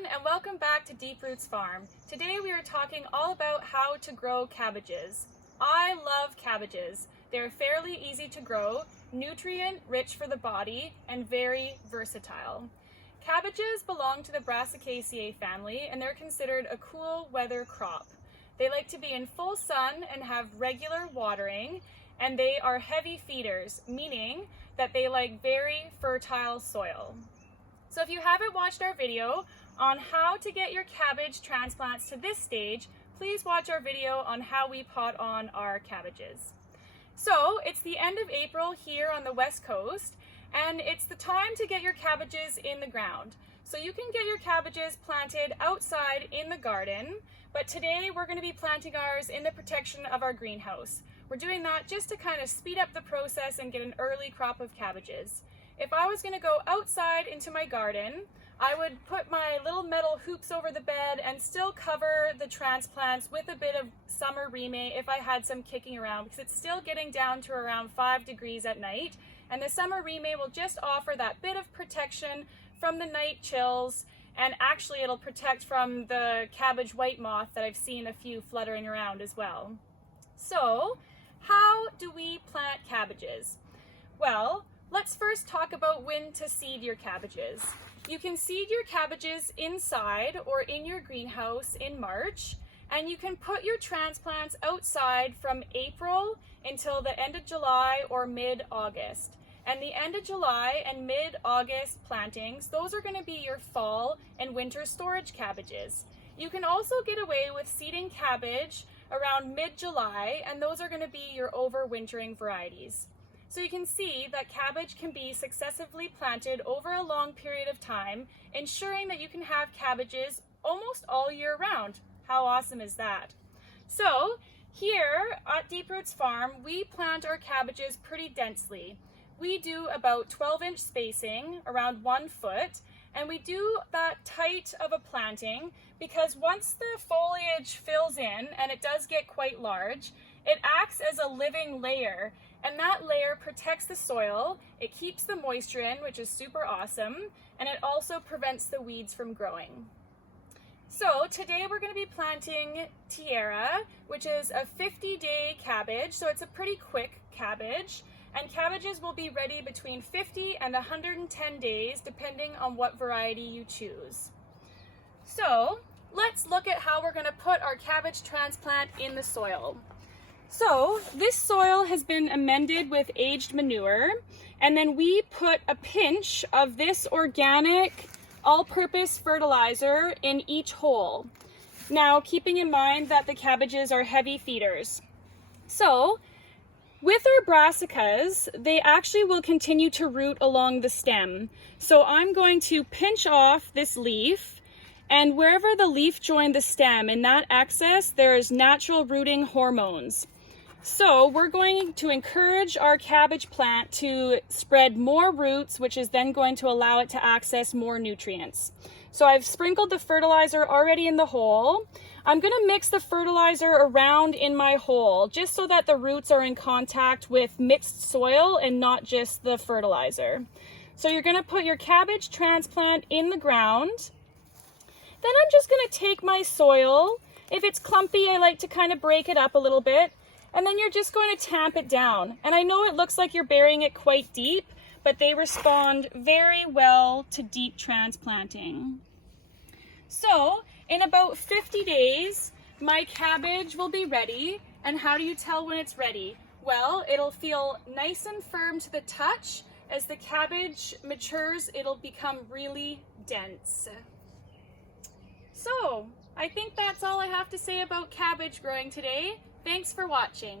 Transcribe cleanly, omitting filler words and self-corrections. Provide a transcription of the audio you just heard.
everyone, and welcome back to Deep Roots Farm. Today we are talking all about how to grow cabbages. I love cabbages. They're fairly easy to grow, nutrient-rich for the body, and very versatile. Cabbages belong to the Brassicaceae family, and they're considered a cool weather crop. They like to be in full sun and have regular watering, and they are heavy feeders, meaning that they like very fertile soil. So if you haven't watched our video on how to get your cabbage transplants to this stage, please watch our video on how we pot on our cabbages. So it's the end of April here on the West Coast, and it's the time to get your cabbages in the ground. So you can get your cabbages planted outside in the garden, but today we're going to be planting ours in the protection of our greenhouse. We're doing that just to kind of speed up the process and get an early crop of cabbages. If I was going to go outside into my garden, I would put my little metal hoops over the bed and still cover the transplants with a bit of summer rime if I had some kicking around, because it's still getting down to around 5 degrees at night, and the summer rime will just offer that bit of protection from the night chills, and actually it'll protect from the cabbage white moth that I've seen a few fluttering around as well. So how do we plant cabbages? Well, let's first talk about when to seed your cabbages. You can seed your cabbages inside or in your greenhouse in March, and you can put your transplants outside from April until the end of July or mid-August. And the end of July and mid-August plantings, those are going to be your fall and winter storage cabbages. You can also get away with seeding cabbage around mid-July, and those are going to be your overwintering varieties. So you can see that cabbage can be successively planted over a long period of time, ensuring that you can have cabbages almost all year round. How awesome is that? So here at Deep Roots Farm, we plant our cabbages pretty densely. We do about 12-inch spacing, around 1 foot, and we do that tight of a planting because once the foliage fills in, and it does get quite large, it acts as a living layer, and that layer protects the soil, it keeps the moisture in, which is super awesome, and it also prevents the weeds from growing. So today we're going to be planting Tierra, which is a 50-day cabbage, so it's a pretty quick cabbage, and cabbages will be ready between 50 and 110 days depending on what variety you choose. So let's look at how we're going to put our cabbage transplant in the soil. So this soil has been amended with aged manure, and then we put a pinch of this organic all-purpose fertilizer in each hole. Now, keeping in mind that the cabbages are heavy feeders. So with our brassicas, they actually will continue to root along the stem. So I'm going to pinch off this leaf, and wherever the leaf joined the stem, in that excess, there's natural rooting hormones. So we're going to encourage our cabbage plant to spread more roots, which is then going to allow it to access more nutrients. So I've sprinkled the fertilizer already in the hole. I'm going to mix the fertilizer around in my hole just so that the roots are in contact with mixed soil and not just the fertilizer. So you're going to put your cabbage transplant in the ground. Then I'm just going to take my soil. If it's clumpy, I like to kind of break it up a little bit. And then you're just going to tamp it down. And I know it looks like you're burying it quite deep, but they respond very well to deep transplanting. So in about 50 days, my cabbage will be ready. And how do you tell when it's ready? Well, it'll feel nice and firm to the touch. As the cabbage matures, it'll become really dense. So I think that's all I have to say about cabbage growing today. Thanks for watching.